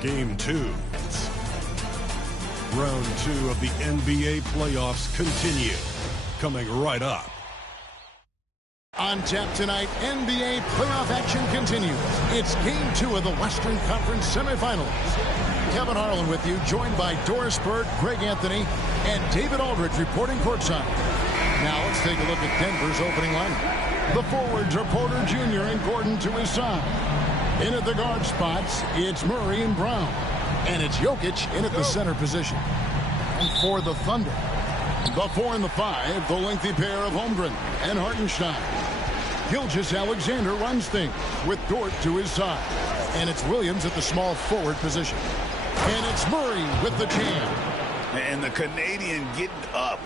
Game 2. Round 2 of the NBA playoffs continue. Coming right up. On tap tonight, NBA playoff action continues. It's Game 2 of the Western Conference semifinals. Kevin Harlan with you, joined by Doris Burke, Greg Anthony, and David Aldridge reporting courtside. Now let's take a look at Denver's opening lineup. The forwards are Porter Jr. and Gordon to his side. In at the guard spots, it's Murray and Brown. And it's Jokic in at the center position. And for the Thunder, the 4 and the 5, the lengthy pair of Holmgren and Hartenstein. Gilgeous-Alexander runs things with Dort to his side. And it's Williams at the small forward position. And it's Murray with the jam. And the Canadian getting up.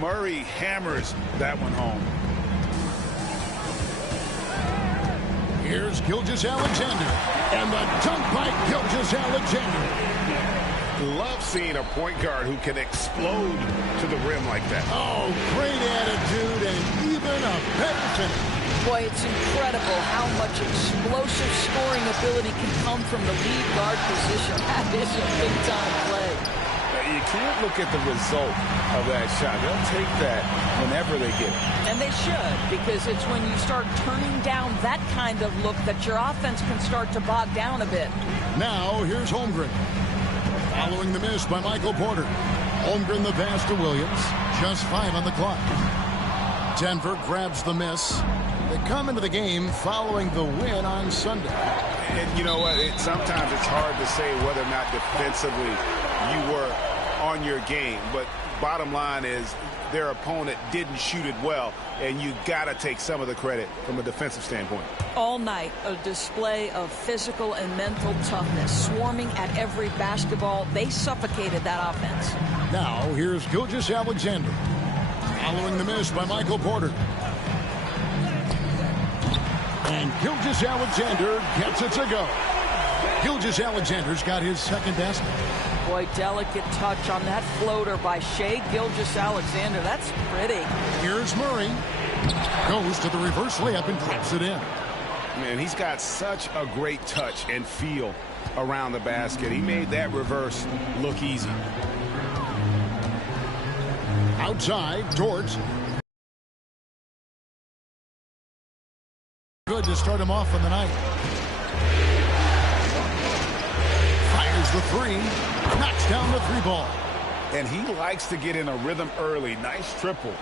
Murray hammers that one home. Here's Gilgeous-Alexander. And the dunk by Gilgeous-Alexander. Love seeing a point guard who can explode to the rim like that. Oh, great attitude and even a better finish. Boy, it's incredible how much explosive scoring ability can come from the lead guard position. That is a big-time play. You can't look at the result of that shot. They'll take that whenever they get it. And they should, because it's when you start turning down that kind of look that your offense can start to bog down a bit. Now, here's Holmgren. Following the miss by Michael Porter. Holmgren the pass to Williams. Just 5 on the clock. Denver grabs the miss. They come into the game following the win on Sunday. And you know what? Sometimes it's hard to say whether or not defensively you were on your game. But bottom line is their opponent didn't shoot it well. And you got to take some of the credit from a defensive standpoint. All night, a display of physical and mental toughness. Swarming at every basketball. They suffocated that offense. Now, here's Gilgeous-Alexander. Following the miss by Michael Porter. And Gilgeous-Alexander gets it to go. Gilgeous-Alexander's got his second basket. Boy, delicate touch on that floater by Shai Gilgeous-Alexander. That's pretty. Here's Murray. Goes to the reverse layup and drops it in. Man, he's got such a great touch and feel around the basket. He made that reverse look easy. Outside, Dort. Good to start him off on the night. Fires the 3. Knocks down the 3 ball. And he likes to get in a rhythm early. Nice triple.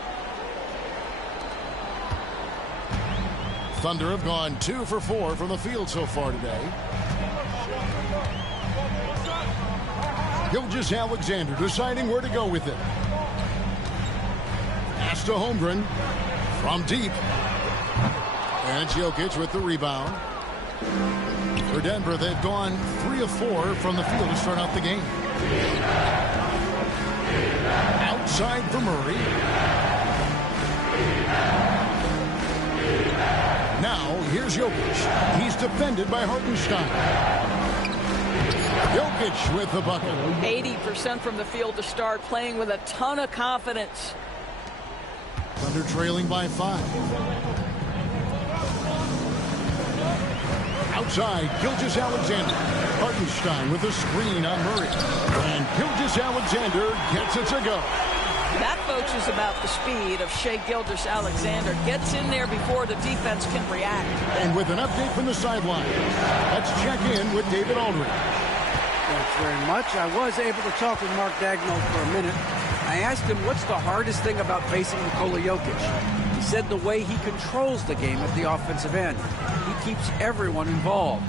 Thunder have gone 2 for 4 from the field so far today. Gilgeous-Alexander deciding where to go with it. Pass to Holmgren from deep. And it's Jokic with the rebound. For Denver, they've gone 3 of 4 from the field to start out the game. Outside for Murray. Now, here's Jokic. He's defended by Hartenstein. Jokic with the bucket. 80% from the field to start, playing with a ton of confidence. Thunder trailing by 5. Outside, Gilgeous-Alexander. Hartenstein with a screen on Murray. And Gilgeous-Alexander gets it to go. That, folks, is about the speed of Shai Gilgeous-Alexander. Gets in there before the defense can react. And with an update from the sideline, let's check in with David Aldridge. Thanks very much. I was able to talk with Mark Daigneault for a minute. I asked him what's the hardest thing about facing Nikola Jokic. He said the way he controls the game at the offensive end. He keeps everyone involved.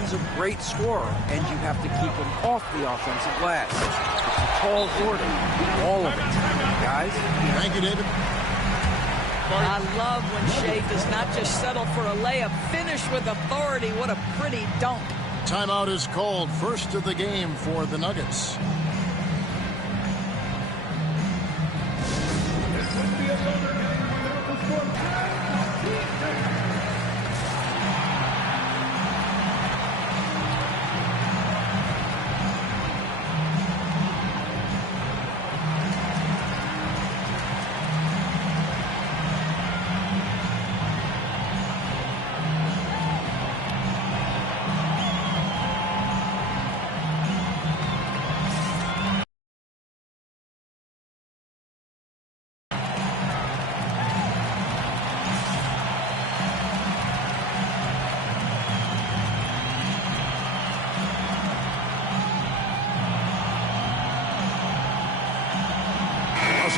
He's a great scorer, and you have to keep him off the offensive glass. It's a tall order, all of it. Guys? Thank you, David. I love when Shai does not just settle for a layup. Finish with authority. What a pretty dunk. Timeout is called. First of the game for the Nuggets.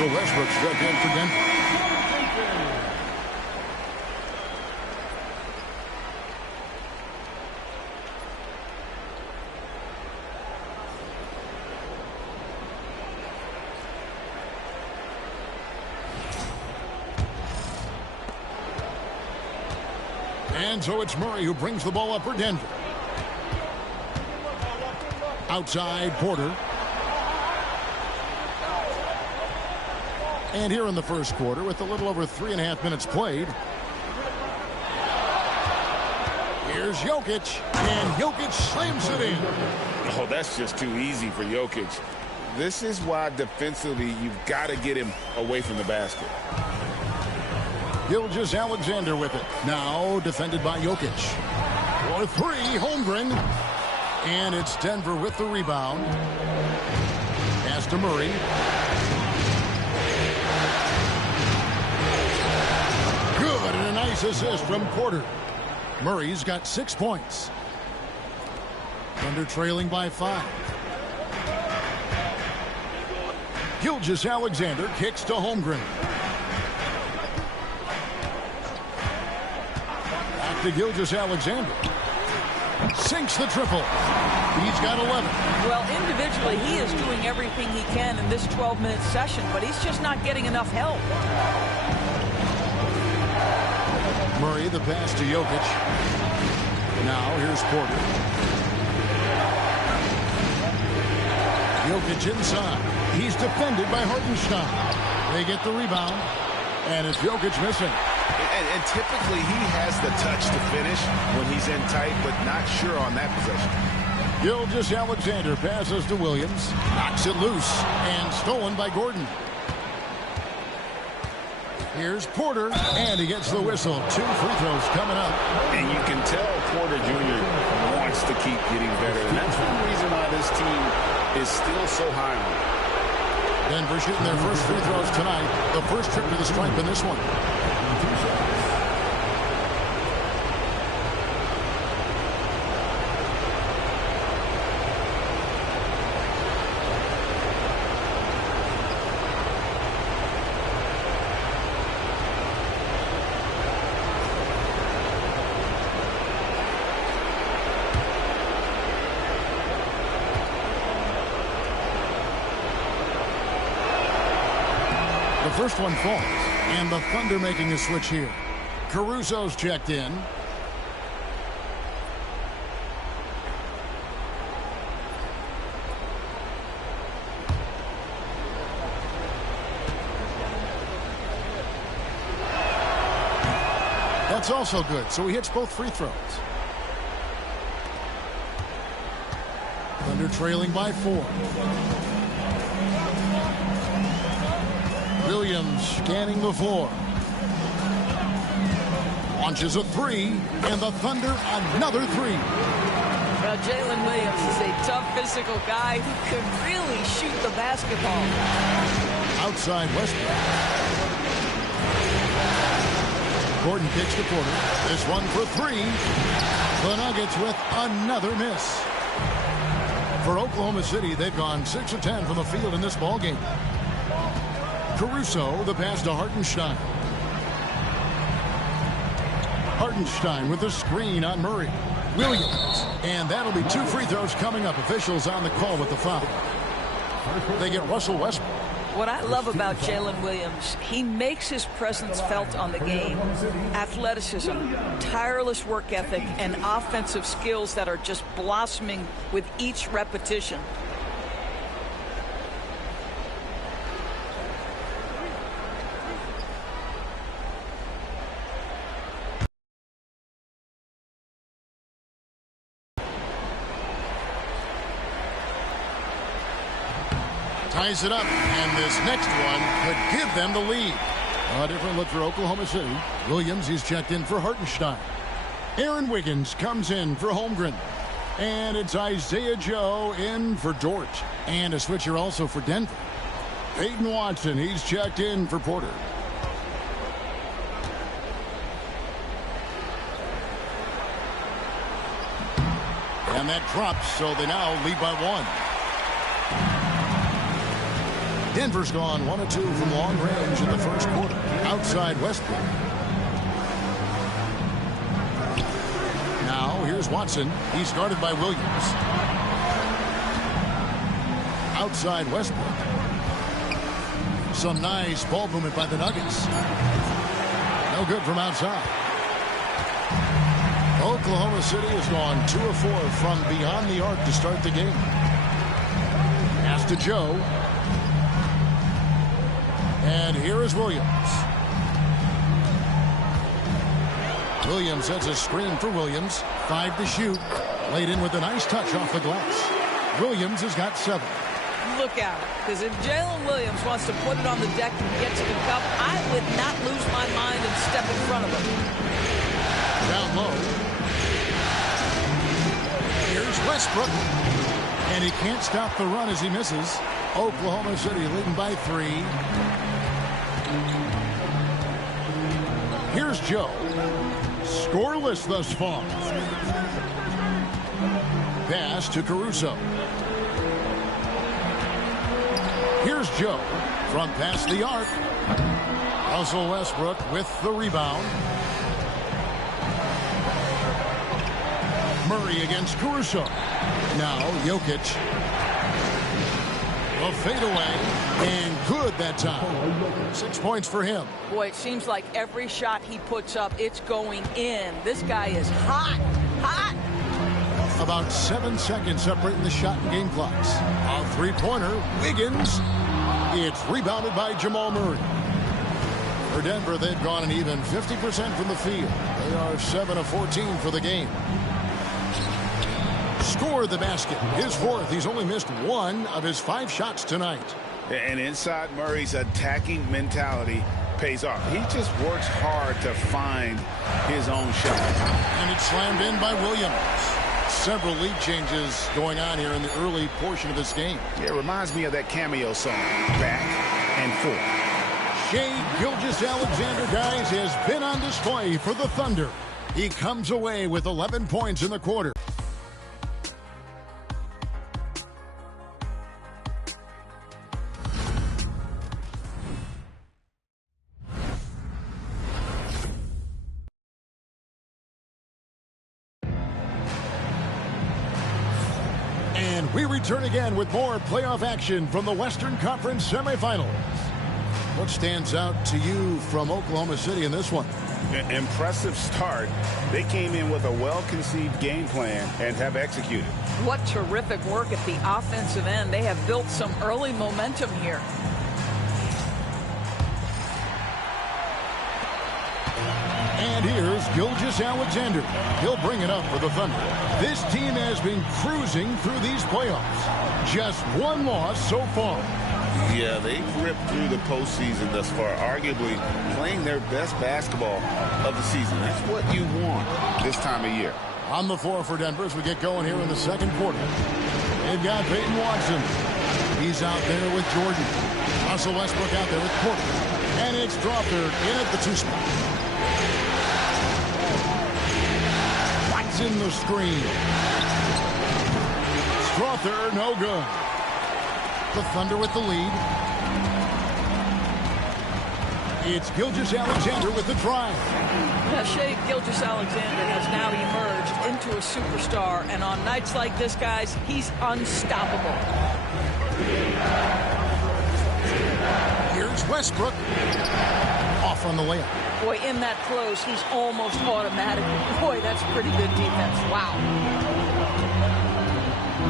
Russell Westbrook stepped in for Denver. And so it's Murray who brings the ball up for Denver. Outside, Porter. And here in the first quarter, with a little over 3.5 minutes played, here's Jokic, and Jokic slams it in. Oh, that's just too easy for Jokic. This is why defensively you've got to get him away from the basket. Gilgeous-Alexander with it. Now defended by Jokic. For three, Holmgren. And it's Denver with the rebound. Pass to Murray. Good, and a nice assist from Porter. Murray's got 6 points. Thunder trailing by 5. Gilgeous-Alexander kicks to Holmgren. Back to Gilgeous-Alexander. Sinks the triple. He's got 11. Well, individually, he is doing everything he can in this 12-minute session, but he's just not getting enough help. Murray, the pass to Jokic. Now, here's Porter. Jokic inside. He's defended by Hartenstein. They get the rebound, and it's Jokic missing. And typically he has the touch to finish when he's in tight, but not sure on that possession. Gilgeous-Alexander passes to Williams. Knocks it loose, and stolen by Gordon. Here's Porter, and he gets the whistle. 2 free throws coming up. And you can tell Porter Jr. wants to keep getting better, and that's one reason why this team is still so high on him. Denver shooting their first free throws tonight. The first trip to the stripe in this one. The first one falls, and the Thunder making a switch here. Caruso's checked in. That's also good, so he hits both free throws. Thunder trailing by 4. Williams scanning the floor. Launches a 3, and the Thunder another 3. Well, Jalen Williams is a tough physical guy who can really shoot the basketball. Outside Westbrook. Gordon kicks to Porter. This one for 3. The Nuggets with another miss. For Oklahoma City, they've gone 6 of 10 from the field in this ballgame. Caruso, the pass to Hartenstein. Hartenstein with the screen on Murray. Williams. And that'll be 2 free throws coming up. Officials on the call with the foul. They get Russell Westbrook. What I love about Jalen Williams, he makes his presence felt on the game. Athleticism, tireless work ethic, and offensive skills that are just blossoming with each repetition. Ties it up, and this next one could give them the lead. A different look for Oklahoma City. Williams, he's checked in for Hartenstein. Aaron Wiggins comes in for Holmgren. And it's Isaiah Joe in for Dort. And a switcher also for Denver. Peyton Watson, he's checked in for Porter. And that drops, so they now lead by 1. Denver's gone 1 of 2 from long range in the first quarter. Outside Westbrook. Now here's Watson. He's guarded by Williams. Outside Westbrook. Some nice ball movement by the Nuggets. No good from outside. Oklahoma City has gone 2 of 4 from beyond the arc to start the game. Pass to Joe. And here is Williams. Williams sets a screen for Williams. 5 to shoot. Laid in with a nice touch off the glass. Williams has got 7. Look out, because if Jalen Williams wants to put it on the deck and get to the cup, I would not lose my mind and step in front of him. Down low. Here's Westbrook. And he can't stop the run as he misses. Oklahoma City leading by 3. Here's Joe. Scoreless thus far. Pass to Caruso. Here's Joe from past the arc. Russell Westbrook with the rebound. Murray against Caruso. Now Jokic. A fadeaway, and good that time. 6 points for him. Boy, it seems like every shot he puts up, it's going in. This guy is hot, hot. About 7 seconds separating the shot and game clocks. A three-pointer, Wiggins. It's rebounded by Jamal Murray. For Denver, they've gone an even 50% from the field. They are 7 of 14 for the game. Scored the basket. His 4th. He's only missed 1 of his 5 shots tonight. And inside Murray's attacking mentality pays off. He just works hard to find his own shot. And it's slammed in by Williams. Several lead changes going on here in the early portion of this game. Yeah, it reminds me of that cameo song, Back and Forth. Shai Gilgeous-Alexander, guys, has been on display for the Thunder. He comes away with 11 points in the quarter. And we return again with more playoff action from the Western Conference semifinals. What stands out to you from Oklahoma City in this one? Impressive start. They came in with a well-conceived game plan and have executed. What terrific work at the offensive end. They have built some early momentum here. And here's Gilgeous-Alexander. He'll bring it up for the Thunder. This team has been cruising through these playoffs. Just 1 loss so far. Yeah, they've ripped through the postseason thus far, arguably playing their best basketball of the season. That's what you want this time of year. On the floor for Denver as we get going here in the second quarter. They've got Peyton Watson. He's out there with Jordan. Russell Westbrook out there with Porter. And it's Strawther in at the 2 spot. In the screen. Strawther, no good. The Thunder with the lead. It's Gilgeous-Alexander with the drive. Now, Shai Gilgeous-Alexander has now emerged into a superstar, and on nights like this, guys, he's unstoppable. Here's Westbrook. Off on the layup. Boy, in that close, he's almost automatic. Boy, that's pretty good defense. Wow.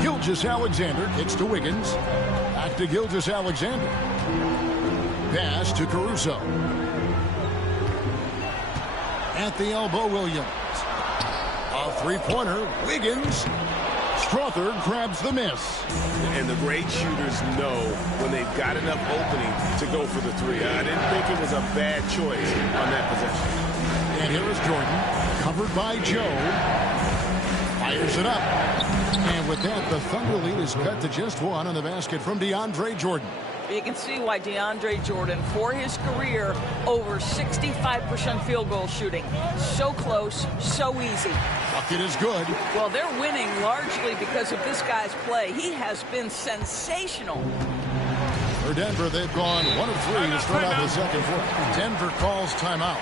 Gilgeous-Alexander gets to Wiggins. Back to Gilgeous-Alexander. Pass to Caruso. At the elbow, Williams. A three-pointer, Wiggins. Strawther grabs the miss. And the great shooters know when they've got enough opening to go for the 3. I didn't think it was a bad choice on that possession. And here is Jordan, covered by Joe. Fires it up. And with that, the Thunder lead is cut to just 1 on the basket from DeAndre Jordan. You can see why DeAndre Jordan, for his career, over 65% field goal shooting. So close, so easy. Bucket is good. Well, they're winning largely because of this guy's play. He has been sensational. For Denver, they've gone 1 of 3 to start out the second quarter. Denver calls timeout.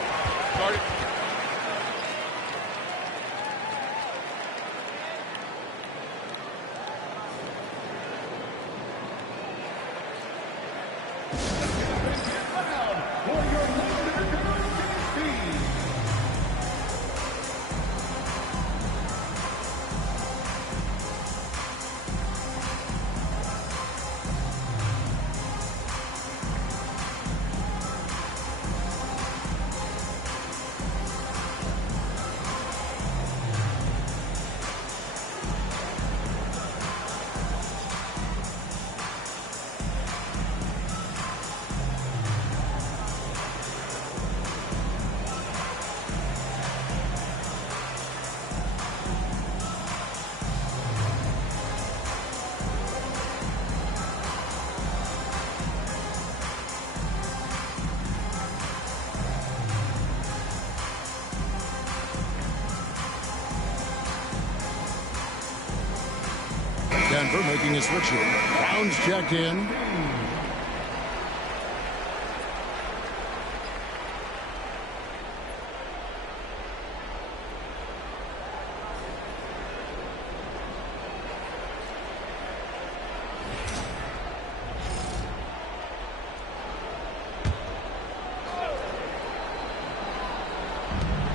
Denver making a switch here. Brown's checked in.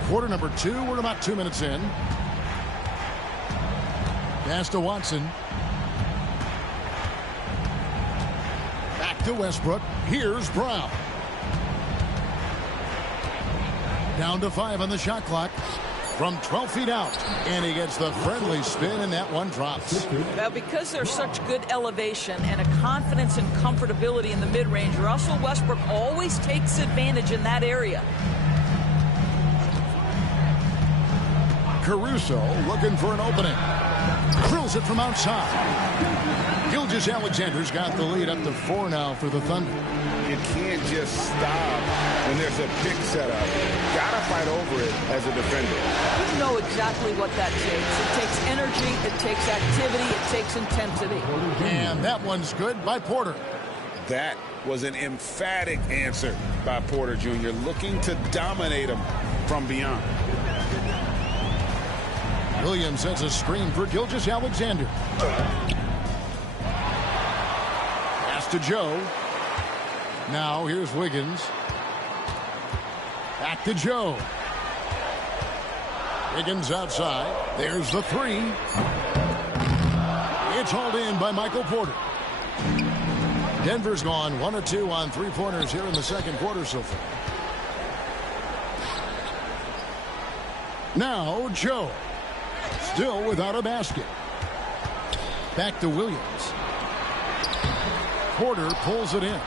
Quarter number 2. We're about 2 minutes in. Pass to Watson. To Westbrook. Here's Brown. Down to 5 on the shot clock. From 12 feet out. And he gets the friendly spin, and that one drops. Well, because there's such good elevation and a confidence and comfortability in the mid-range, Russell Westbrook always takes advantage in that area. Caruso looking for an opening. Drills it from outside. Gilgeous-Alexander's got the lead up to 4 now for the Thunder. You can't just stop when there's a pick set up. Gotta fight over it as a defender. You know exactly what that takes. It takes energy, it takes activity, it takes intensity. And that one's good by Porter. That was an emphatic answer by Porter Jr., looking to dominate him from beyond. Williams sends a screen for Gilgeous-Alexander. Pass to Joe. Now here's Wiggins. Back to Joe. Wiggins outside. There's the 3. It's hauled in by Michael Porter. Denver's gone 1 of 2 on 3-pointers here in the second quarter so far. Now Joe. Still without a basket. Back to Williams. Porter pulls it in.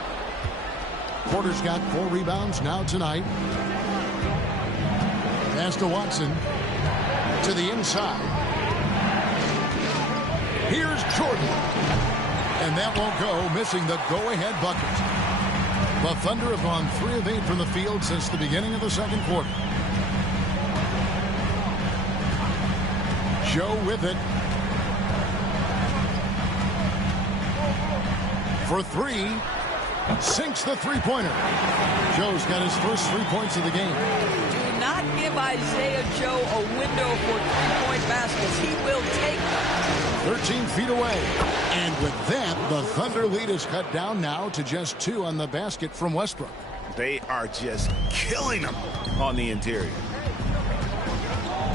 Porter's got 4 rebounds now tonight. Pass to Watson. To the inside. Here's Jordan. And that won't go, missing the go-ahead bucket. The Thunder have gone 3 of 8 from the field since the beginning of the second quarter. Joe with it. For 3. Sinks the 3-pointer. Joe's got his first 3 points of the game. Do not give Isaiah Joe a window for 3-point baskets. He will take them. 13 feet away. And with that, the Thunder lead is cut down now to just 2 on the basket from Westbrook. They are just killing them on the interior.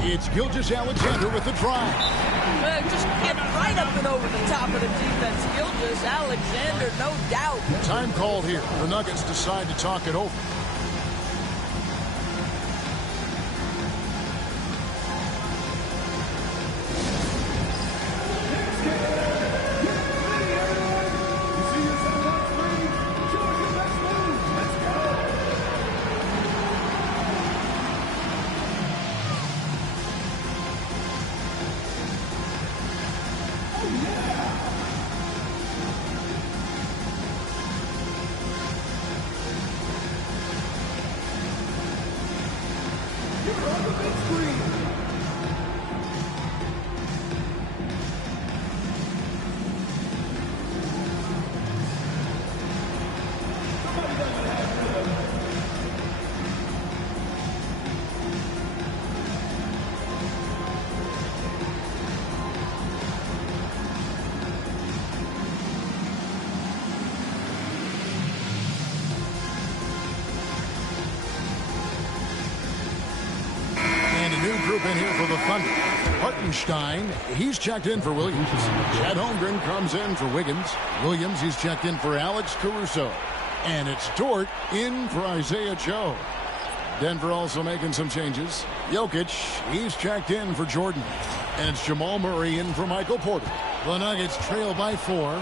It's Gilgeous-Alexander with the drive. Just get right up and over the top of the defense. Gilgeous-Alexander, no doubt. Time called here. The Nuggets decide to talk it over. lineup in here for the Thunder. Hartenstein, he's checked in for Williams. Chet Holmgren comes in for Wiggins. Williams, he's checked in for Alex Caruso. And it's Dort in for Isaiah Joe. Denver also making some changes. Jokic, he's checked in for Jordan. And it's Jamal Murray in for Michael Porter. The Nuggets trail by 4.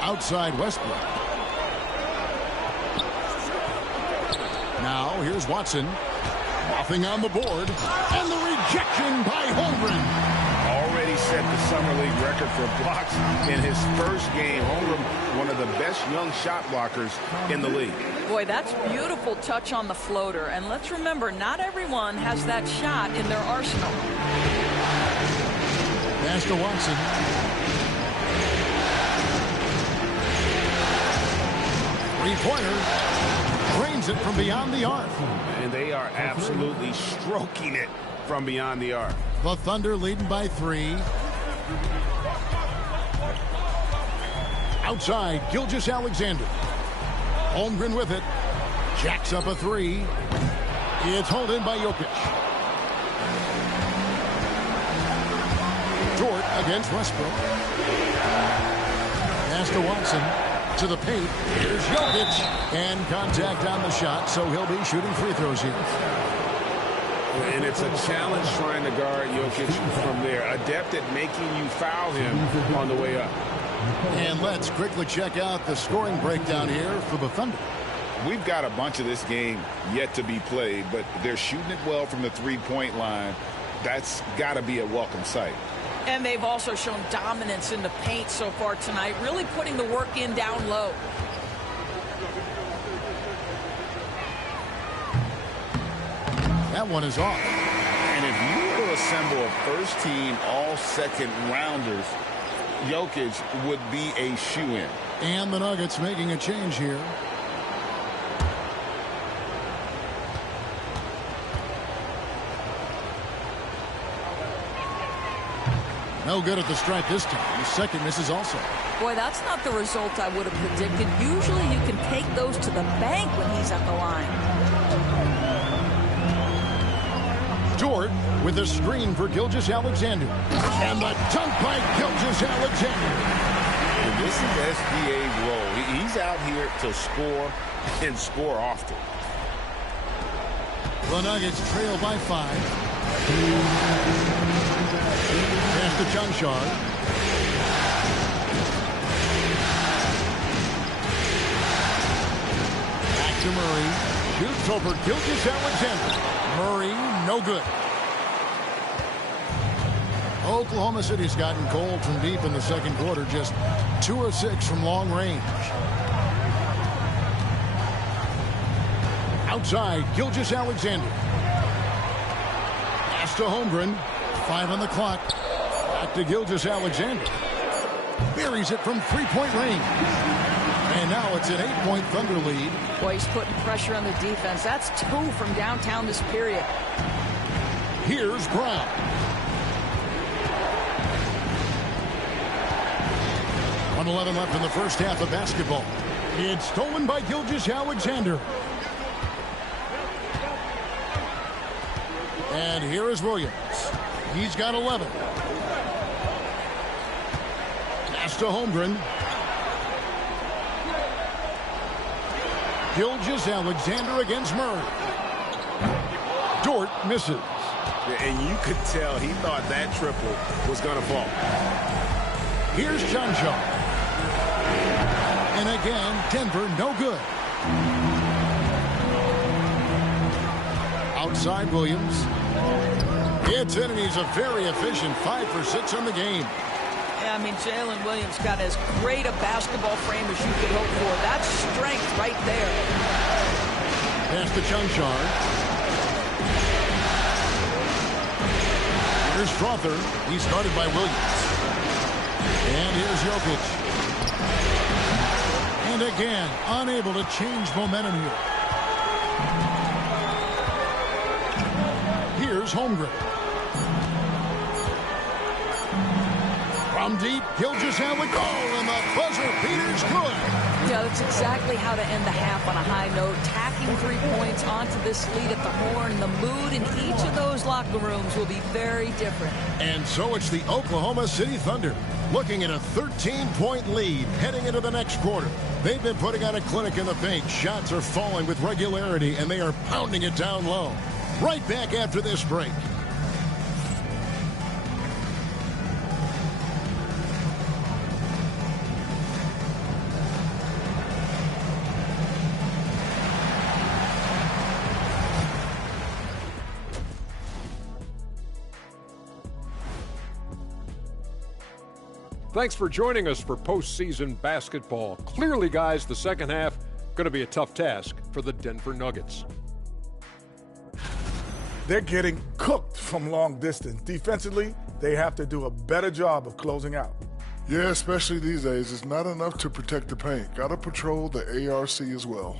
Outside Westbrook. Now here's Watson. Nothing on the board. And the rejection by Holmgren. Already set the Summer League record for blocks in his first game. Holmgren, one of the best young shot blockers in the league. Boy, that's beautiful touch on the floater. And let's remember, not everyone has that shot in their arsenal. Pass to Watson. Three-pointer. Drains it from beyond the arc. And they are absolutely stroking it from beyond the arc. The Thunder leading by 3. Outside, Gilgeous-Alexander. Holmgren with it. Jacks up a 3. It's hauled in by Jokic. Dort against Westbrook. Pass to Watson. To the paint. Here's Jokic. And contact on the shot, so he'll be shooting free throws here. And it's a challenge trying to guard Jokic from there. Adept at making you foul him on the way up. And let's quickly check out the scoring breakdown here for the Thunder. We've got a bunch of this game yet to be played, but they're shooting it well from the three-point line. That's got to be a welcome sight. And they've also shown dominance in the paint so far tonight, really putting the work in down low. That one is off. And if you were to assemble a first-team all-second rounders, Jokic would be a shoo-in. And the Nuggets making a change here. No good at the stripe this time. The second misses also. Boy, that's not the result I would have predicted. Usually you can take those to the bank when he's at the line. Dort with a screen for Gilgeous-Alexander. And the dunk by Gilgeous-Alexander. This is SGA's role. He's out here to score and score often. The Nuggets trail by 5. Pass to Junshar. Back to Murray. Shoots over Gilgeous-Alexander. Murray, no good. Oklahoma City's gotten cold from deep in the second quarter. Just 2 of 6 from long range. Outside, Gilgeous-Alexander. Pass to Holmgren. 5 on the clock. Back to Gilgeous-Alexander. Buries it from three-point range. And now it's an 8-point Thunder lead. Boy, he's putting pressure on the defense. That's 2 from downtown this period. Here's Brown. .111 left in the first half of basketball. It's stolen by Gilgeous-Alexander. And here is Williams. He's got 11. Pass to Holmgren. Gilgeous-Alexander against Murray. Dort misses. And you could tell he thought that triple was going to fall. Here's Junshar. And again, Denver no good. Outside Williams. It's in, and he's a very efficient 5 for 6 on the game. Yeah, I mean, Jalen Williams got as great a basketball frame as you could hope for. That's strength right there. Pass to Junshar. Here's Strother. He's guarded by Williams. And here's Jokic. And again, unable to change momentum here. Here's Holmgren. From deep, Gilgeous-Alexander. Oh, and the buzzer beater's good. Yeah, that's exactly how to end the half on a high note. Tacking 3 points onto this lead at the horn. The mood in each of those locker rooms will be very different. And so it's the Oklahoma City Thunder looking at a 13-point lead heading into the next quarter. They've been putting on a clinic in the paint. Shots are falling with regularity, and they are pounding it down low. Right back after this break. Thanks for joining us for postseason basketball. Clearly, guys, the second half going to be a tough task for the Denver Nuggets. They're getting cooked from long distance. Defensively, they have to do a better job of closing out. Yeah, especially these days. It's not enough to protect the paint. Got to patrol the ARC as well.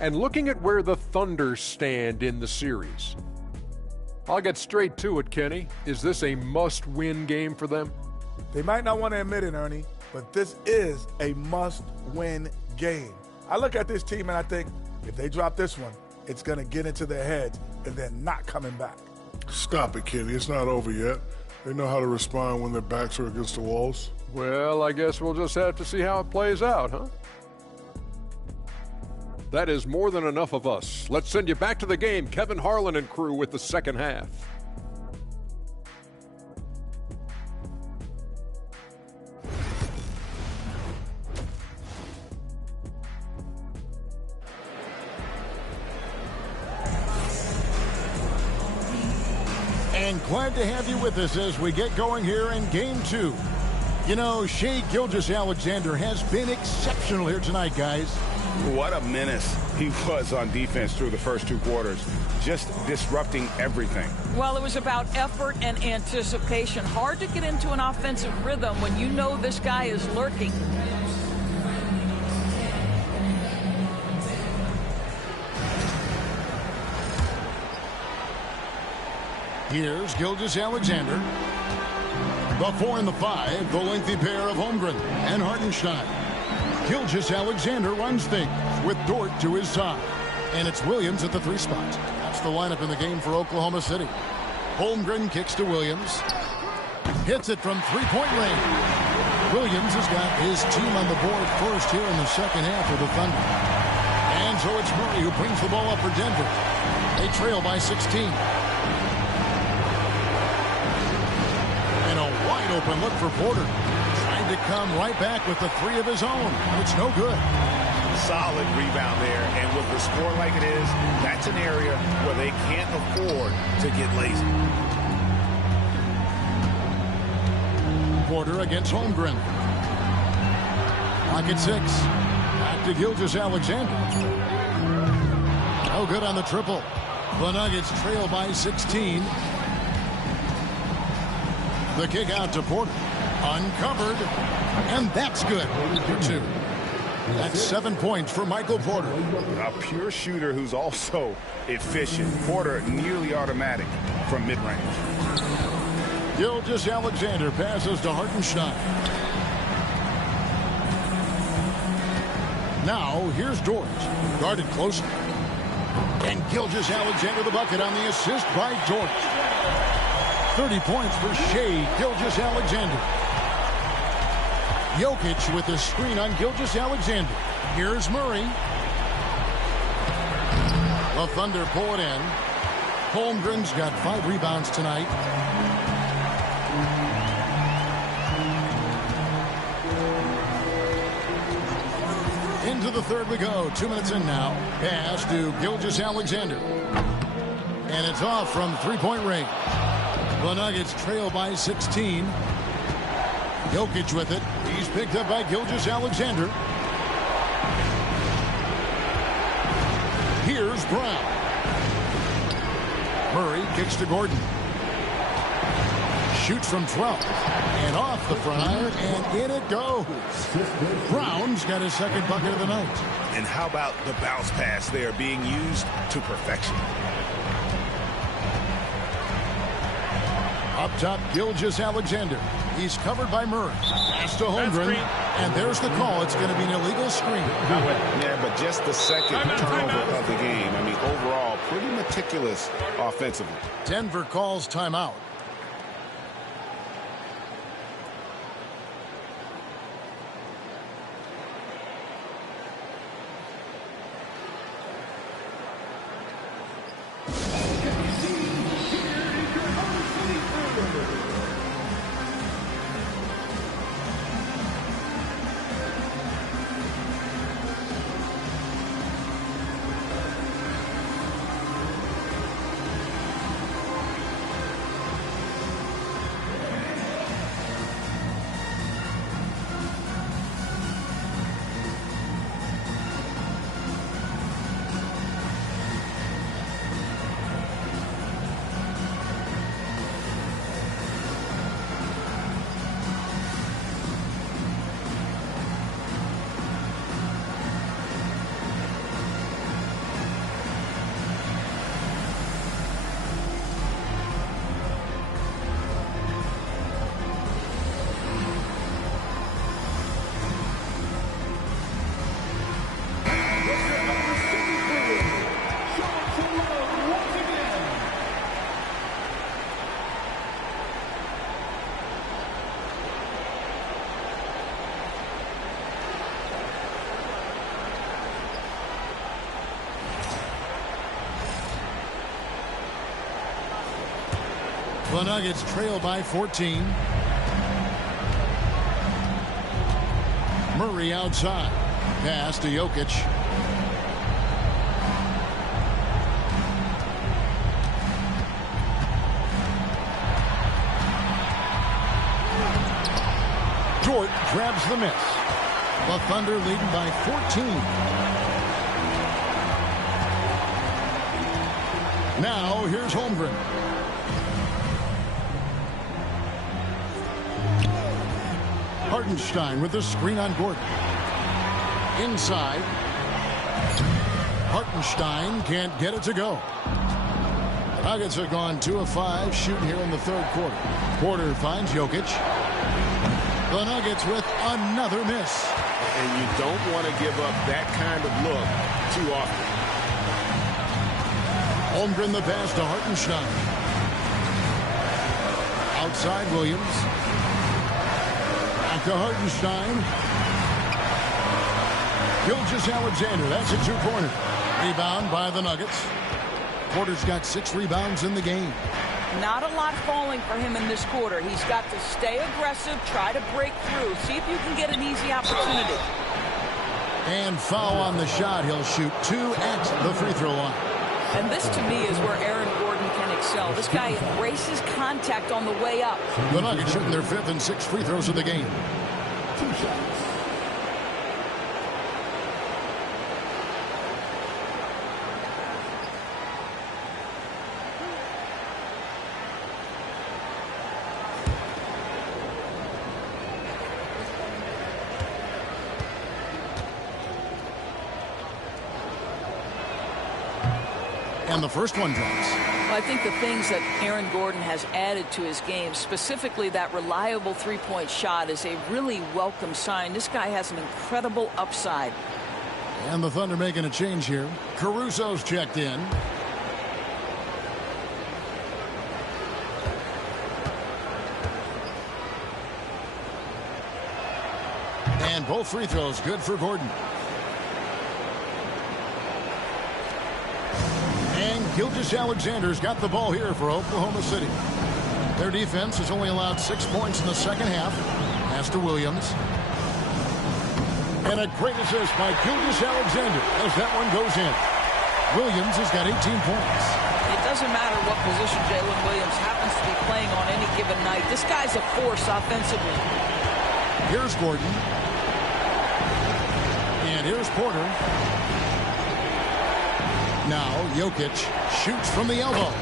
And looking at where the Thunder stand in the series, I'll get straight to it, Kenny. Is this a must-win game for them? They might not want to admit it, Ernie, but this is a must-win game. I look at this team and I think if they drop this one, it's going to get into their heads and they're not coming back. Stop it, Kenny. It's not over yet. They know how to respond when their backs are against the walls. Well, I guess we'll just have to see how it plays out, huh? That is more than enough of us. Let's send you back to the game. Kevin Harlan and crew with the second half. And glad to have you with us as we get going here in Game 2. You know, Shai Gilgeous-Alexander has been exceptional here tonight, guys. What a menace he was on defense through the first 2 quarters, just disrupting everything. Well, it was about effort and anticipation. Hard to get into an offensive rhythm when you know this guy is lurking. Here's Gilgeous-Alexander. The 4 and the 5, the lengthy pair of Holmgren and Hartenstein. Gilgeous-Alexander runs things with Dort to his side. And it's Williams at the 3 spot. That's the lineup in the game for Oklahoma City. Holmgren kicks to Williams. Hits it from 3-point range. Williams has got his team on the board first here in the second half of the Thunder. And so it's Murray who brings the ball up for Denver. They trail by 16. And a wide open look for Porter. Trying to come right back with the 3 of his own. It's no good. Solid rebound there, and with the score like it is, that's an area where they can't afford to get lazy. Porter against Holmgren. Clock at 6. Back to Gilgeous-Alexander. No good on the triple. The Nuggets trail by 16. The kick out to Porter. Uncovered. And that's good for 2. That's 7 points for Michael Porter. A pure shooter who's also efficient. Porter nearly automatic from mid-range. Gilgeous-Alexander passes to Hartenstein. Now here's Dort. Guarded closely. And Gilgeous-Alexander the bucket on the assist by Dort. 30 points for Shai Gilgeous-Alexander. Jokic with the screen on Gilgeous-Alexander. Here's Murray. The Thunder pull it in. Holmgren's got 5 rebounds tonight. Into the third we go. 2 minutes in now. Pass to Gilgeous-Alexander. And it's off from 3-point range. The Nuggets trail by 16. Jokic with it. He's picked up by Gilgeous-Alexander. Here's Brown. Murray kicks to Gordon. Shoots from 12. And off the front iron, and in it goes. Brown's got his second bucket of the night. And how about the bounce pass there being used to perfection? Up Up top, Gilgeous-Alexander. He's covered by Murray. Pass to Holmgren. And there's the call. It's going to be an illegal screen. Yeah, but just the second turnover of the game. I mean, overall, pretty meticulous offensively. Denver calls timeout. The Nuggets trail by 14. Murray outside. Pass to Jokic. Dort grabs the miss. The Thunder leading by 14. Now here's Holmgren. Hartenstein with the screen on Gordon. Inside. Hartenstein can't get it to go. The Nuggets have gone 2 of 5 shooting here in the third quarter. Porter finds Jokic. The Nuggets with another miss. And you don't want to give up that kind of look too often. Holmgren the pass to Hartenstein. Outside Williams. Back to Hartenstein. Gilgeous-Alexander. That's a two-pointer. Rebound by the Nuggets. Porter's got 6 rebounds in the game. Not a lot falling for him in this quarter. He's got to stay aggressive, try to break through, see if you can get an easy opportunity. And foul on the shot. He'll shoot 2 at the free throw line. And this, to me, is where Aaron Gordon can excel. This guy embraces contact on the way up. The Nuggets shooting their 5th and 6th free throws of the game. 2 shots. And the first one drops. Well, I think the things that Aaron Gordon has added to his game, specifically that reliable three-point shot, is a really welcome sign. This guy has an incredible upside. And the Thunder making a change here. Caruso's checked in. And both free throws good for Gordon. Gilgeous-Alexander's got the ball here for Oklahoma City. Their defense has only allowed 6 points in the second half. Pass to Williams. And a great assist by Gilgeous-Alexander as that one goes in. Williams has got 18 points. It doesn't matter what position Jalen Williams happens to be playing on any given night. This guy's a force offensively. Here's Gordon. And here's Porter. Now Jokic shoots from the elbow.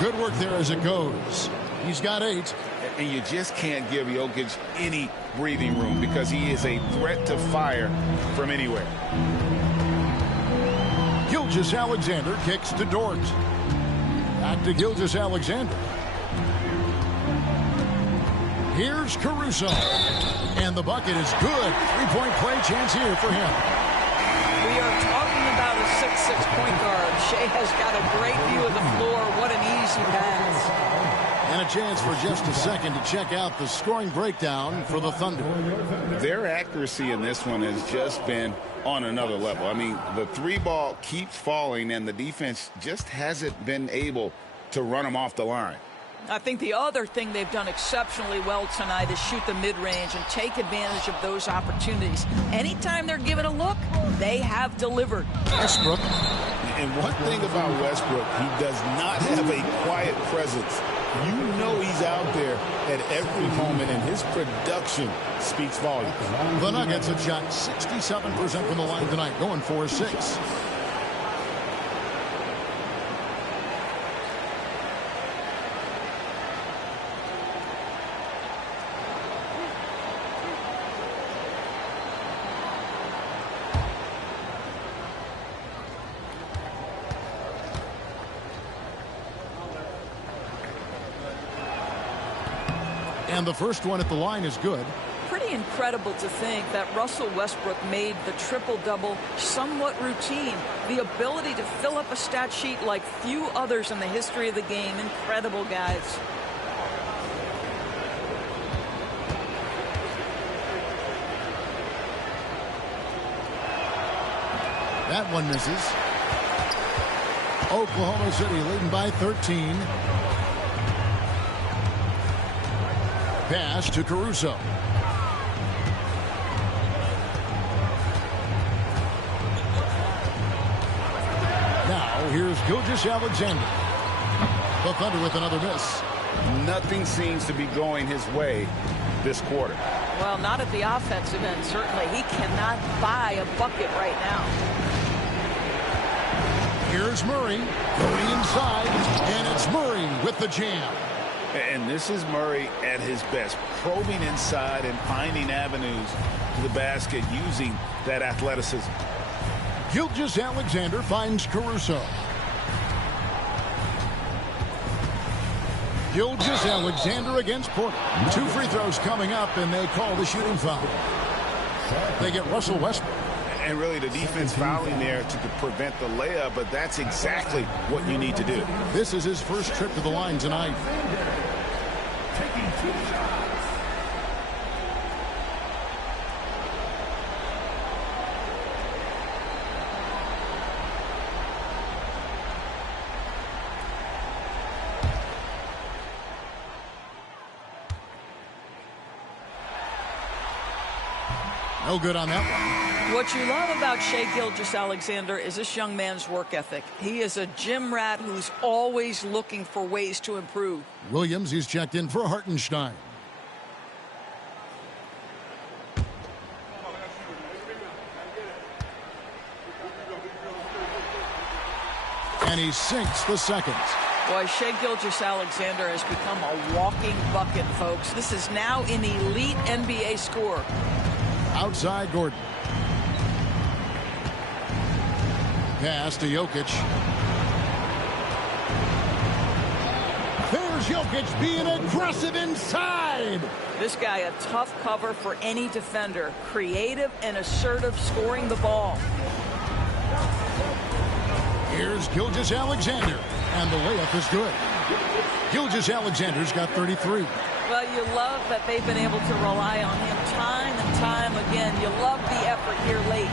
Good work there as it goes. He's got 8. And you just can't give Jokic any breathing room because he is a threat to fire from anywhere. Gilgeous-Alexander kicks to Dort. Back to Gilgeous-Alexander. Here's Caruso. And the bucket is good. Three-point play chance here for him. We are talking about a 6'6" point guard. Shea has got a great view of the floor. What an easy pass. And a chance for just a second to check out the scoring breakdown for the Thunder. Their accuracy in this one has just been on another level. I mean, the three ball keeps falling, and the defense just hasn't been able to run them off the line. I think the other thing they've done exceptionally well tonight is shoot the mid-range and take advantage of those opportunities. Anytime they're given a look, they have delivered. Westbrook. And one thing about Westbrook, he does not have a quiet presence. You know he's out there at every moment, and his production speaks volumes. The Nuggets have shot 67% from the line tonight, going 4-6. And the first one at the line is good. Pretty incredible to think that Russell Westbrook made the triple-double somewhat routine. The ability to fill up a stat sheet like few others in the history of the game. Incredible, guys. That one misses. Oklahoma City leading by 13. Pass to Caruso. Now here's Gilgeous-Alexander. The Thunder with another miss. Nothing seems to be going his way this quarter. Well, not at the offensive end, certainly. He cannot buy a bucket right now. Here's Murray going inside, and it's Murray with the jam. And this is Murray at his best, probing inside and finding avenues to the basket using that athleticism. Gilgeous-Alexander finds Caruso. Gilgeous-Alexander against Porter. 2 free throws coming up, and they call the shooting foul. They get Russell Westbrook. And really the defense fouling there to prevent the layup, but that's exactly what you need to do. This is his first trip to the line tonight. Taking 2 shots. No good on that one. What you love about Shai Gilgeous-Alexander is this young man's work ethic. He is a gym rat who's always looking for ways to improve. Williams, he's checked in for Hartenstein. And he sinks the second. Boy, Shai Gilgeous-Alexander has become a walking bucket, folks. This is now an elite NBA scorer. Outside Gordon. Pass to Jokic. There's Jokic being aggressive inside. This guy, a tough cover for any defender. Creative and assertive scoring the ball. Here's Gilgeous-Alexander. And the layup is good. Gilgeous-Alexander's got 33. Well, you love that they've been able to rely on him time and time again. You love the effort here late.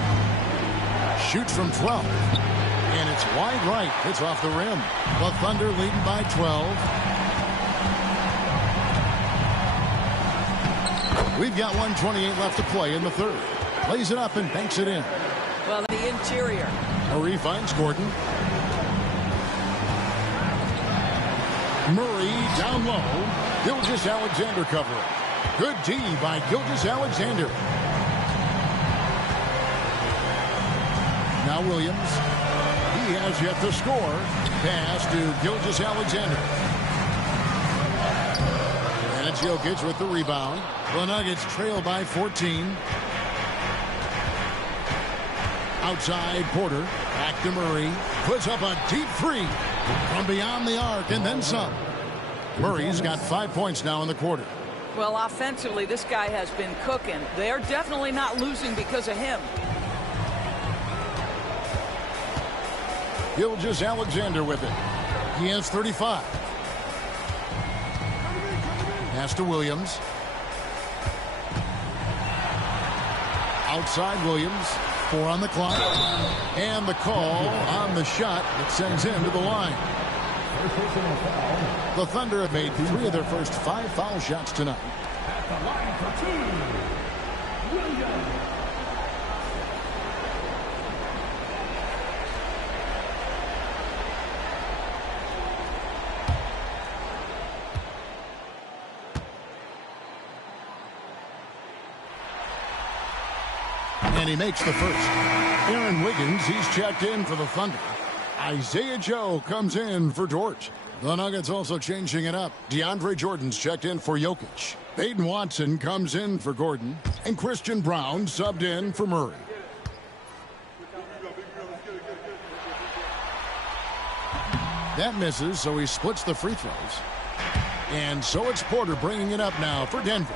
Shoots from 12. And it's wide right. It's off the rim. The Thunder leading by 12. We've got 1:28 left to play in the third. Lays it up and banks it in. Well, the interior. Murray finds Gordon. Murray down low. Gilgeous-Alexander covering. Good D by Gilgeous-Alexander. Now Williams. He has yet to score. Pass to Gilgeous-Alexander. And it's Jokic with the rebound. The Nuggets trail by 14. Outside Porter. Back to Murray. Puts up a deep three from beyond the arc and then some. Murray's got 5 points now in the quarter. Well, offensively, this guy has been cooking. They're definitely not losing because of him. Gilgeous-Alexander with it. He has 35. Pass to Williams. Outside Williams. 4 on the clock. And the call on the shot that sends him to the line. The Thunder have made 3 of their first 5 foul shots tonight. And he makes the first. Aaron Wiggins, he's checked in for the Thunder. Isaiah Joe comes in for Dort. The Nuggets also changing it up. DeAndre Jordan's checked in for Jokic. Peyton Watson comes in for Gordon. And Christian Brown subbed in for Murray. That misses, so he splits the free throws. And so it's Porter bringing it up now for Denver.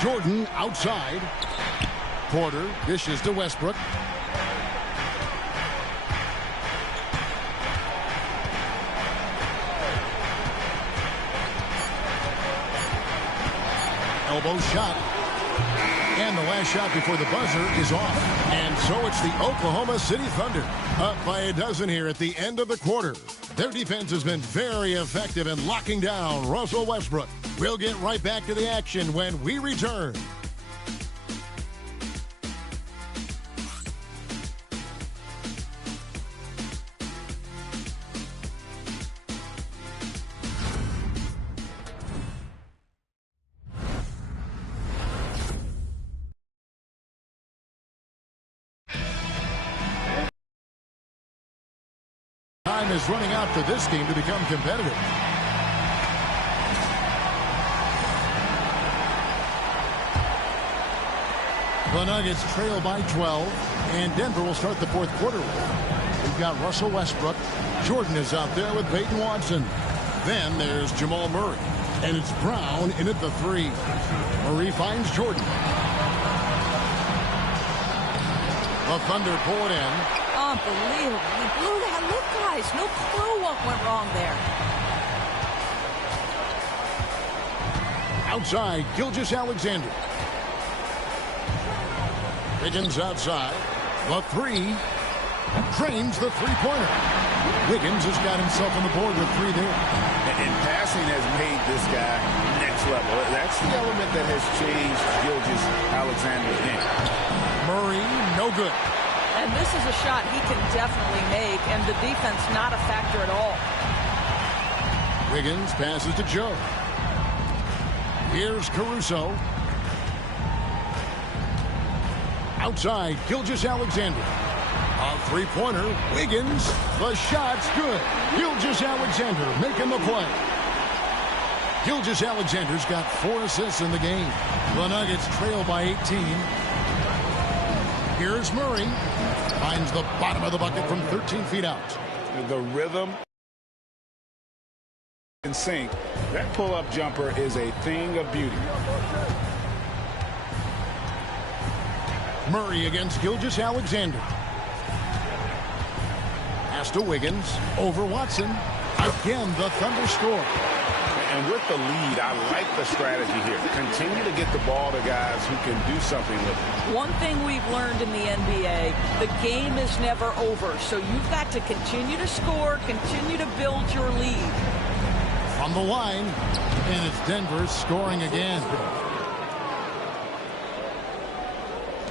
Jordan outside. Porter dishes to Westbrook. Elbow shot. And the last shot before the buzzer is off. And so it's the Oklahoma City Thunder up by a dozen here at the end of the quarter. Their defense has been very effective in locking down Russell Westbrook. We'll get right back to the action when we return. Time is running out for this game to become competitive. The Nuggets trail by 12, and Denver will start the fourth quarter. We've got Russell Westbrook. Jordan is out there with Peyton Watson. Then there's Jamal Murray, and it's Brown in at the 3. Murray finds Jordan. The Thunder pull it in. Unbelievable. He blew that. Look, guys, no clue what went wrong there. Outside, Gilgeous-Alexander. Wiggins outside. The 3. Drains the three-pointer. Wiggins has got himself on the board with 3 there. And passing has made this guy next level. That's the element that has changed Gilgeous-Alexander's game. Murray, no good. And this is a shot he can definitely make, and the defense not a factor at all. Wiggins passes to Joe. Here's Caruso. Outside, Gilgeous-Alexander. A three-pointer. Wiggins. The shot's good. Gilgeous-Alexander making the play. Gilgeous-Alexander's got 4 assists in the game. The Nuggets trail by 18. Here's Murray. Finds the bottom of the bucket from 13 feet out. The rhythm and sync. That pull-up jumper is a thing of beauty. Murray against Gilgeous-Alexander. Pass to Wiggins. Over Watson. Again, the Thunder score. And with the lead, I like the strategy here. Continue to get the ball to guys who can do something with it. One thing we've learned in the NBA, the game is never over. So you've got to continue to score, continue to build your lead. From the line, and it's Denver scoring again.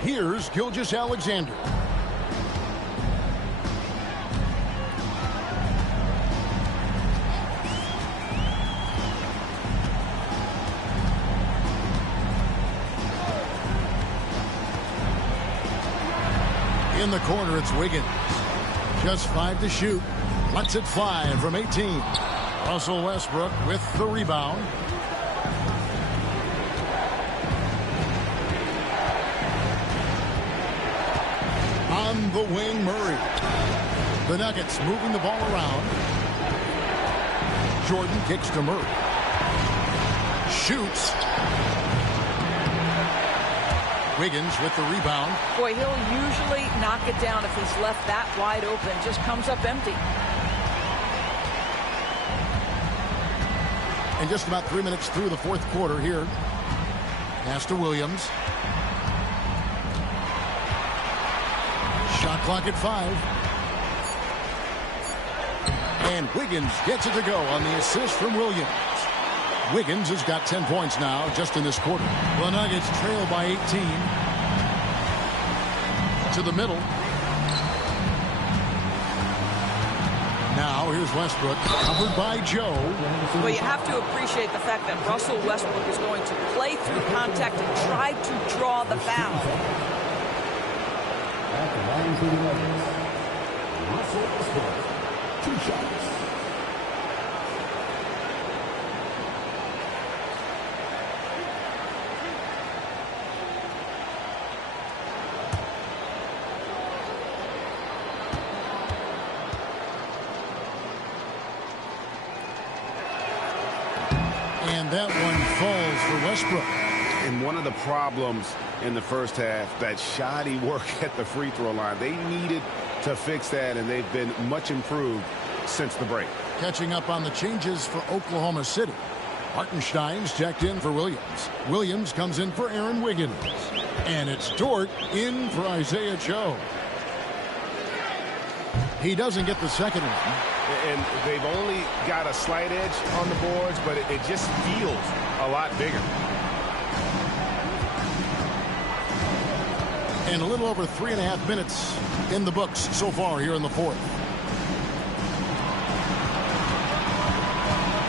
Here's Gilgeous-Alexander. In the corner, it's Wiggins. Just 5 to shoot. Lets it fly from 18. Russell Westbrook with the rebound. On the wing, Murray. The Nuggets moving the ball around. Jordan kicks to Murray. shoots. Wiggins with the rebound. Boy, he'll usually knock it down if he's left that wide open. Just comes up empty. And just about 3 minutes through the fourth quarter here. Pass to Williams. Shot clock at 5. And Wiggins gets it to go on the assist from Williams. Wiggins has got 10 points now just in this quarter. The Nuggets trail by 18. To the middle. Now here's Westbrook, covered by Joe. Well, you have to appreciate the fact that Russell Westbrook is going to play through contact and try to draw the foul. At the line for the Nuggets, Russell Westbrook, 2 shots. And that one falls for Westbrook. And one of the problems in the first half, that shoddy work at the free throw line. They needed to fix that, and they've been much improved since the break. Catching up on the changes for Oklahoma City. Hartenstein's checked in for Williams. Williams comes in for Aaron Wiggins. And it's Dort in for Isaiah Joe. He doesn't get the second one. And they've only got a slight edge on the boards, but it just feels a lot bigger. And a little over 3.5 minutes in the books so far here in the fourth.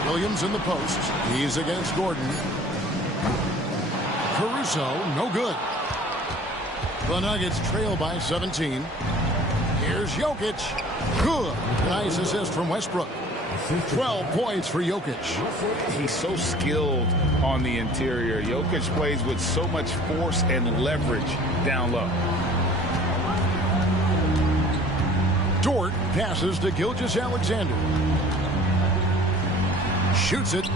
Williams in the post. He's against Gordon. Caruso, no good. The Nuggets trail by 17. Here's Jokic. Good. Nice assist from Westbrook. 12 points for Jokic. He's so skilled on the interior. Jokic plays with so much force and leverage down low. Dort passes to Gilgeous-Alexander. Shoots it.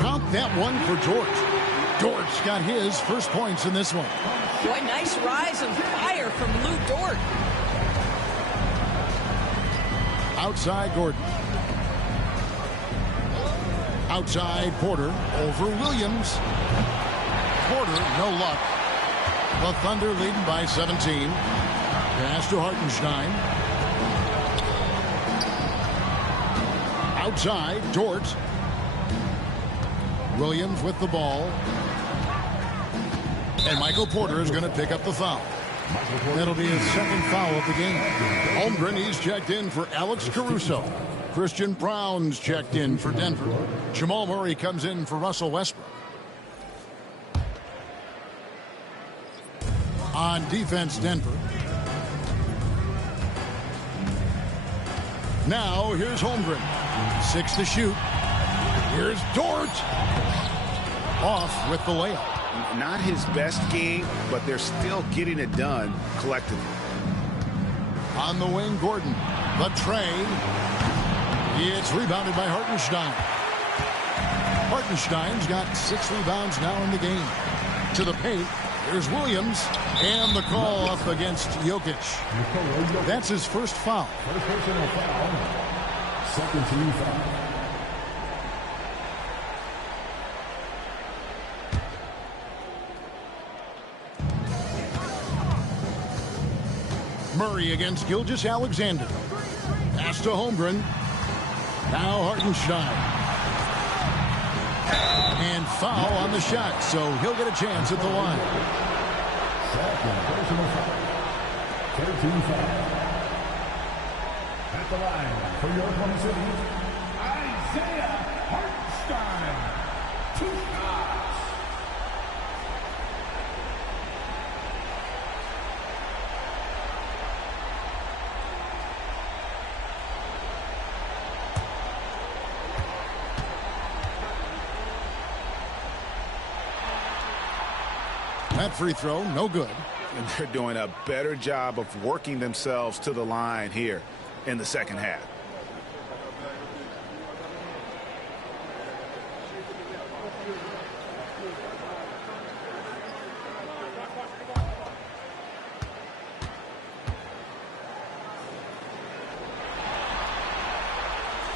Count that one for Dort. Dort's got his first points in this one. Boy, nice rise and fire from Lou Dort. Outside Gordon. Outside Porter. Over Williams. Porter, no luck. The Thunder leading by 17. Pass to Hartenstein. Outside, Dort. Williams with the ball. And Michael Porter is going to pick up the foul. That'll be his second foul of the game. Holmgren, he's checked in for Alex Caruso. Christian Brown's checked in for Denver. Jamal Murray comes in for Russell Westbrook. On defense, Denver. Now, here's Holmgren. 6 to shoot. Here's Dort. Off with the layup. Not his best game, but they're still getting it done collectively. On the wing, Gordon. The tray. It's rebounded by Hartenstein. Hartenstein's got 6 rebounds now in the game. To the paint. Here's Williams. And the call off against Jokic. That's his first foul. First personal foul. Second team foul. Murray against Gilgeous-Alexander. Pass to Holmgren. Now Hartenstein. And foul on the shot, so he'll get a chance at the line. Second personal foul. 13 foul. At the line for your Oklahoma City, Isaiah Hartenstein. 2 shots. That free throw, no good. And they're doing a better job of working themselves to the line here in the second half.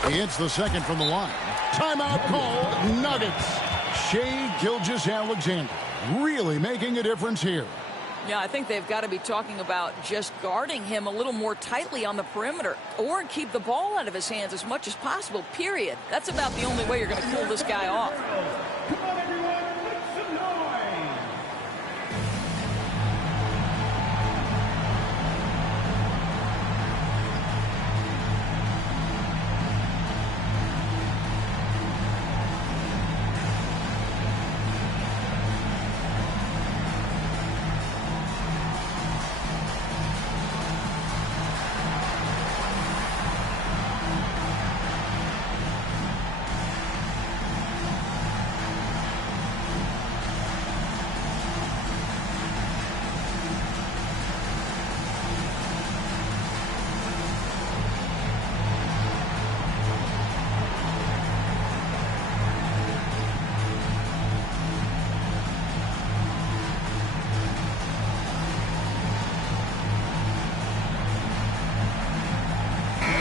He hits the second from the line. Timeout call, Nuggets. Shai Gilgeous-Alexander really making a difference here. Yeah, I think they've got to be talking about just guarding him a little more tightly on the perimeter or keep the ball out of his hands as much as possible, period. That's about the only way you're going to cool this guy off. Come on, everyone, make some noise.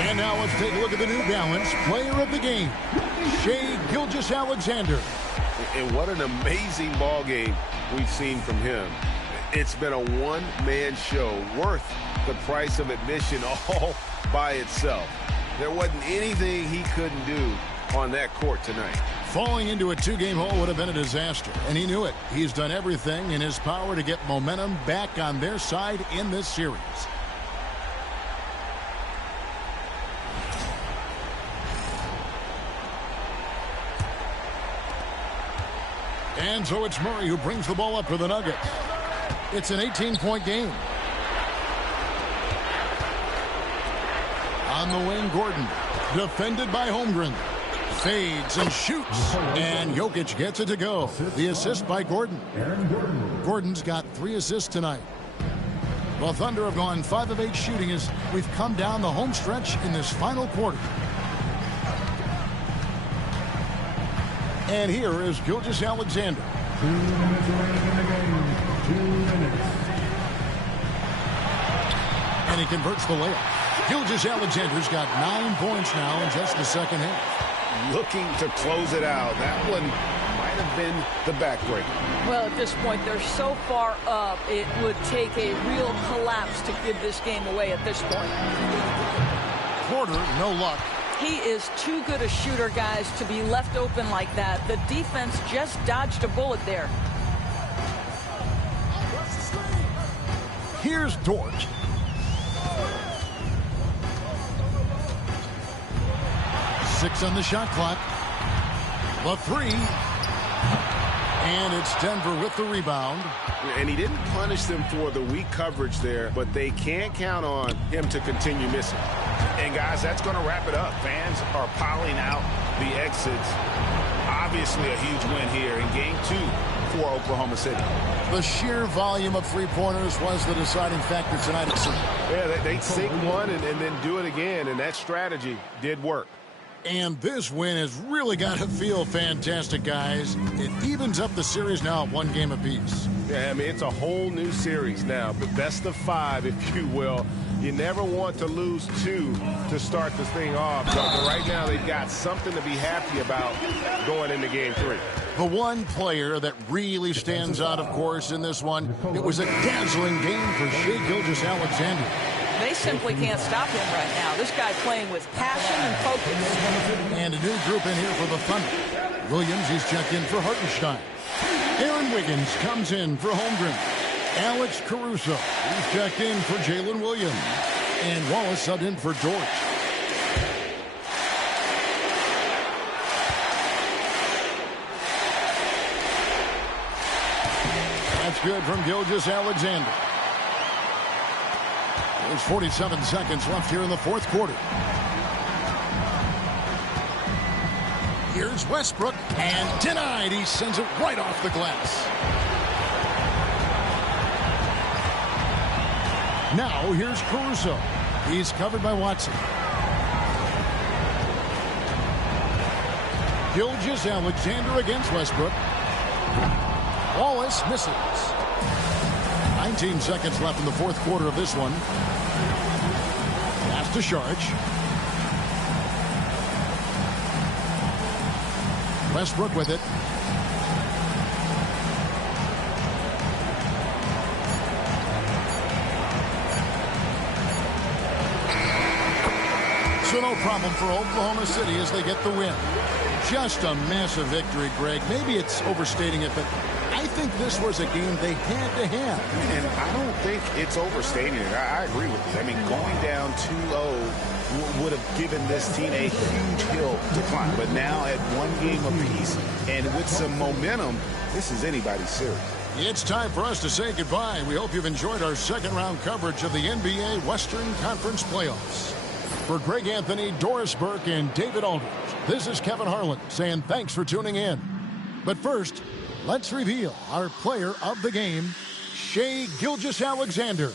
And now let's take a look at the New Balance player of the game, Shai Gilgeous-Alexander. And what an amazing ball game we've seen from him. It's been a one-man show worth the price of admission all by itself. There wasn't anything he couldn't do on that court tonight. Falling into a two-game hole would have been a disaster, and he knew it. He's done everything in his power to get momentum back on their side in this series. And so it's Murray who brings the ball up for the Nuggets. It's an 18-point game. On the wing, Gordon. Defended by Holmgren. Fades and shoots. And Jokic gets it to go. The assist by Gordon. Gordon's got 3 assists tonight. The Thunder have gone 5 of 8 shooting as we've come down the home stretch in this final quarter. And here is Gilgeous-Alexander. 2 minutes remaining in the game. 2 minutes. And he converts the layup. Gilgeous-Alexander's got 9 points now in just the second half. Looking to close it out. That one might have been the backbreaker. Well, at this point, they're so far up, it would take a real collapse to give this game away at this point. Porter, no luck. He is too good a shooter, guys, to be left open like that. The defense just dodged a bullet there. Here's Dort. Six on the shot clock. The 3. And it's Denver with the rebound. And he didn't punish them for the weak coverage there, but they can't count on him to continue missing. And, guys, that's going to wrap it up. Fans are piling out the exits. Obviously a huge win here in Game 2 for Oklahoma City. The sheer volume of three-pointers was the deciding factor tonight. Yeah, they sink one and then do it again, and that strategy did work. And this win has really got to feel fantastic, guys. It evens up the series now at 1 game apiece. Yeah, I mean, it's a whole new series now, but best of 5, if you will. You never want to lose 2 to start this thing off. But right now, they've got something to be happy about going into Game 3. The one player that really stands out, of course, in this one, it was a dazzling game for Shai Gilgeous-Alexander. They simply can't stop him right now. This guy playing with passion and focus. And a new group in here for the Thunder. Williams, he's checked in for Hartenstein. Aaron Wiggins comes in for Holmgren. Alex Caruso, he's checked in for Jalen Williams. And Wallace subbed in for George. That's good from Gilgeous-Alexander. There's 47 seconds left here in the fourth quarter. Here's Westbrook, and denied. He sends it right off the glass. Now here's Caruso. He's covered by Watson. Gilgeous-Alexander against Westbrook. Wallace misses. 19 seconds left in the fourth quarter of this one. Pass to Saric. Westbrook with it. So no problem for Oklahoma City as they get the win. Just a massive victory, Greg. Maybe it's overstating it, but I think this was a game they had to have. And I don't think it's overstating it. I agree with you. I mean, going down 2-0 would have given this team a huge hill to climb. But now at one game apiece and with some momentum, this is anybody's series. It's time for us to say goodbye. We hope you've enjoyed our second-round coverage of the NBA Western Conference Playoffs. For Greg Anthony, Doris Burke, and David Aldridge, this is Kevin Harlan saying thanks for tuning in. But first, let's reveal our player of the game, Shai Gilgeous-Alexander.